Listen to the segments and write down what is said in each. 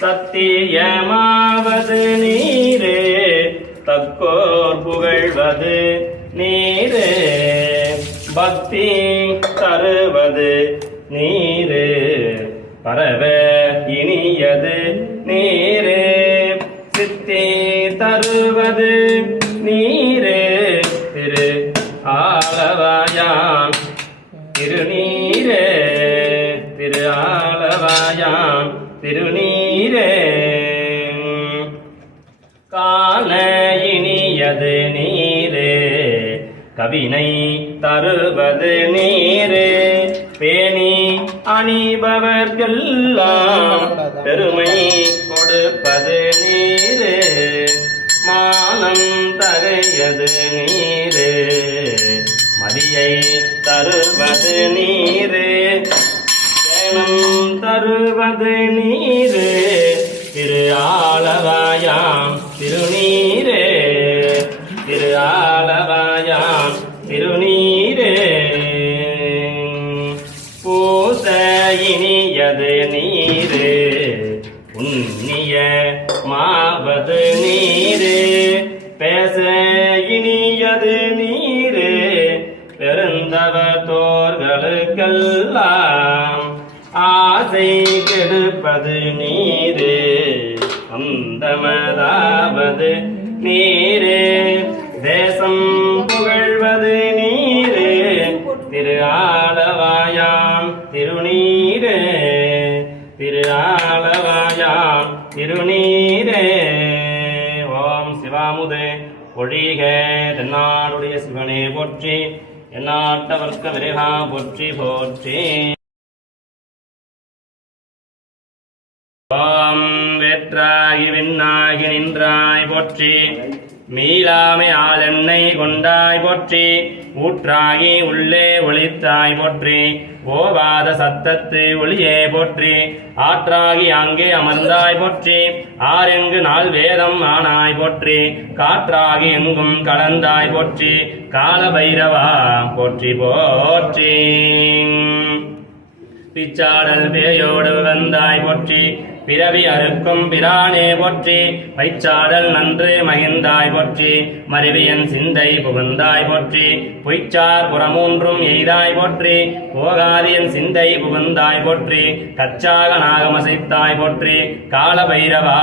சத்தியமாவது நீரே தக்கோர் புகழ்வது நீரே. பக்தி தருவது நீரே பரவ இனியது நீரே. சித்தி தருவது காண இனியது நீரு. கவினை தருவது நீரு. பேணி அணிபவர்க்கெல்லாம் பெருமை கொடுப்பது நீரு. மானம் தகையது நீரு. மதியை தருவது நீரு. தேனம் தருவது நீரே. இனியது நீரு உன்னிய மாவது நீரு. பேச இனியது நீரு பெருந்தவ தோர்களுக்கெல்லாம் ஆசை கெடுப்பது நீரு. அந்தமதாவது நீரே. திருநீரே. ஓம் சிவாமுதே. ஒழிக தென்னாடுடைய சிவனே போற்றி எந்நாட்டவர்க்க விரைகா போற்றி போற்றி. ஓம் வேற்றாகி விண்ணாகி நின்றாய் போற்றி. மீளாமை ஆளெண்ணை கொண்டாய் போற்றி ஊற்றாகி உள்ளே ஒளித்தாய் போற்றி ஓவாத சத்தத்து ஒளியே போற்றி ஆற்றாகி அங்கே அமர்ந்தாய் போற்றி ஆறெங்கு நாள் வேதம் ஆனாய் போற்றி காற்றாகி எங்கும் கலந்தாய் போற்றி கால பைரவா போற்றி போற்றி. பிச்சாடல் பேயோடு வந்தாய் போற்றி பிறவி அறுக்கும் பிரானே போற்றி வைச்சாடல் நன்று மகிழ்ந்தாய் போற்றி மருவியன் சிந்தை புகுந்தாய் போற்றி பொய்ச்சார் புறமூன்றும் எய்தாய் போற்றி போகாதியன் சிந்தை புகுந்தாய் போற்றி கச்சாக நாகமசைத்தாய் போற்றி கால பைரவா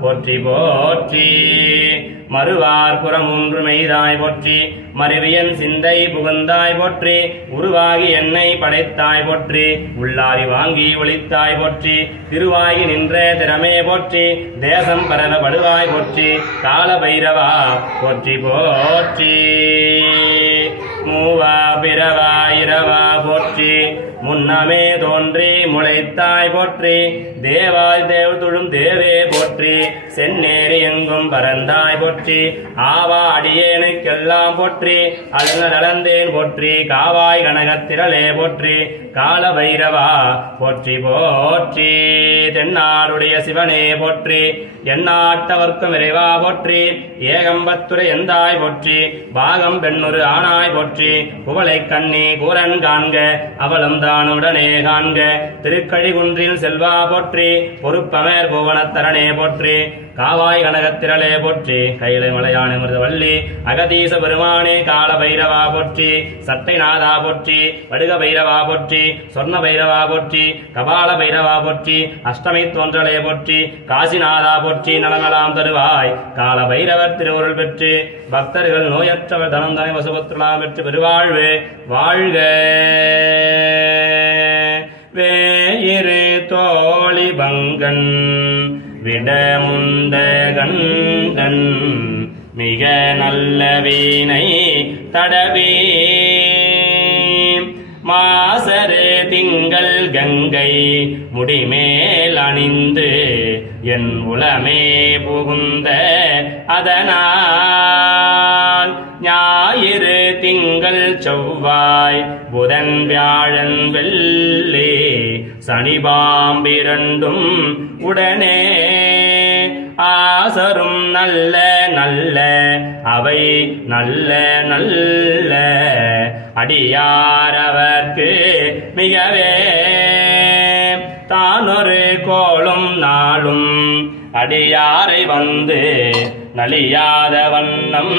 போற்றி போற்றி மறுவார் புறமூன்று மெய்தாய் போற்றி மருவியன் சிந்தை புகுந்தாய் போற்றி உருவாகி என்னை படைத்தாய் போற்றி உள்ளாரி வாங்கி ஒளித்தாய் போற்றி திருவாகி நின்று திறமே போற்றி தேசம் பரவ படுவாய் போற்றி கால பைரவா போற்றி போற்றி. மூவா பிறவா இரவா போற்றி. முன்னமே தோன்றி முளைத்தாய் போற்றி. தேவாய் தேவ தொழும் தேவே போற்றி. சென்னேறி எங்கும் பரந்தாய் போற்றி. ஆவா அடியேனுக்கெல்லாம் போற்றி. அழுங்க நடந்தேன் போற்றி. காவாய் கனகத்திரளே போற்றி. கால பைரவா போற்றி போற்றி. தென்னாடுடைய சிவனே போற்றி. எண்ணாட்டவர்க்கும் இறைவா போற்றி ஏகம்பத்துரை எந்தாய் போற்றி பாகம் பெண்ணுரு ஆனாய் போற்றி குவளை கண்ணி கூரன் காண்க அவளும் தானுடனே காண்க திருக்கழிகுன்றில் செல்வா போற்றி பொறுப்பமர் புவனத்தரனே போற்றி. காவாய் கனகத்திரளே போற்றி கைலை மலையான மிருதவள்ளி அகதீச பெருமானே கால பைரவா போற்றி சட்டை நாதா போற்றி வடுக பைரவா போற்றி சொர்ண பைரவா போற்றி கபால பைரவா போற்றி அஷ்டமி தோன்றலே போற்றி காசிநாதா போற்றி நலநலாம் தருவாய். கால பைரவர் திருவுருள் பெற்று பக்தர்கள் நோயற்றவர் தனந்தனை வசுபத்துலாம் பெற்று பெருவாழ்வு வாழ்க வேயிரு தோழி பங்கன். விடமுந்த கண்டன் மிக நல்ல வீணை தடவே. மாசரு திங்கள் கங்கை முடிமேல் அணிந்து என் உளமே புகுந்த அதனால் ஞாயிறு திங்கள் செவ்வாய் புதன் வியாழன் வெள்ளே. சனிபாம்பிரண்டும் உடனே ஆசரும் நல்ல நல்ல அவை நல்ல நல்ல. அடியாரவர்க்கு மிகவே தானொரு கோளும் நாளும் அடியாரை வந்து நலியாத வண்ணம்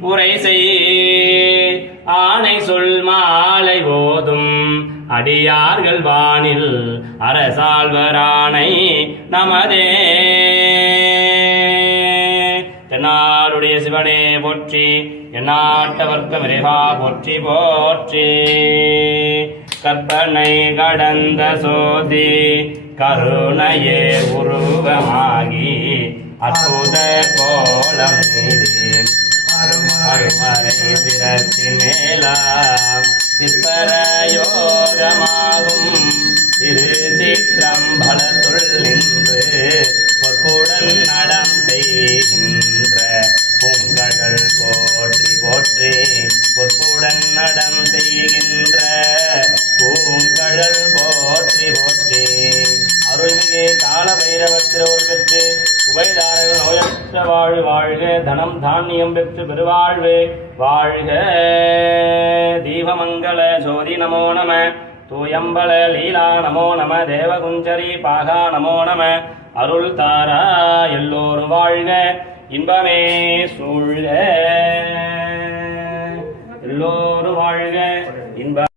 உரை செய். ஆணை சொல் மாலை ஓதும் அடியார்கள் வானில் அரசாழ்வரானை நமதே. தென்னாருடைய சிவனே போற்றி எந்நாட்டவர்க்க விரைவா போற்றி போற்றி. கற்பனை கடந்த சோதி கருணையே உருவமாகி அற்புத கோலம் அருமறை சிரத்தின் மேலாம் சிற்பர யோகமாகும் திரு சிற்றம்பலத்துள் நின்று பொற்புடன் நடம் பெற்று உபயதாரர்கள் நோயற்ற வாழ் வாழ்க தனம் தானியம் பெற்று பெருவாழ்வு வாழ்க. தீபமங்கல ஜோதி நமோ நம தூயம்பல லீலா நமோ நம தேவகுஞ்சரி பாகா நமோ நம. அருள் தாரா எல்லோரும் வாழ்க இன்பமே சூழ்க. எல்லோரும் வாழ்க இன்ப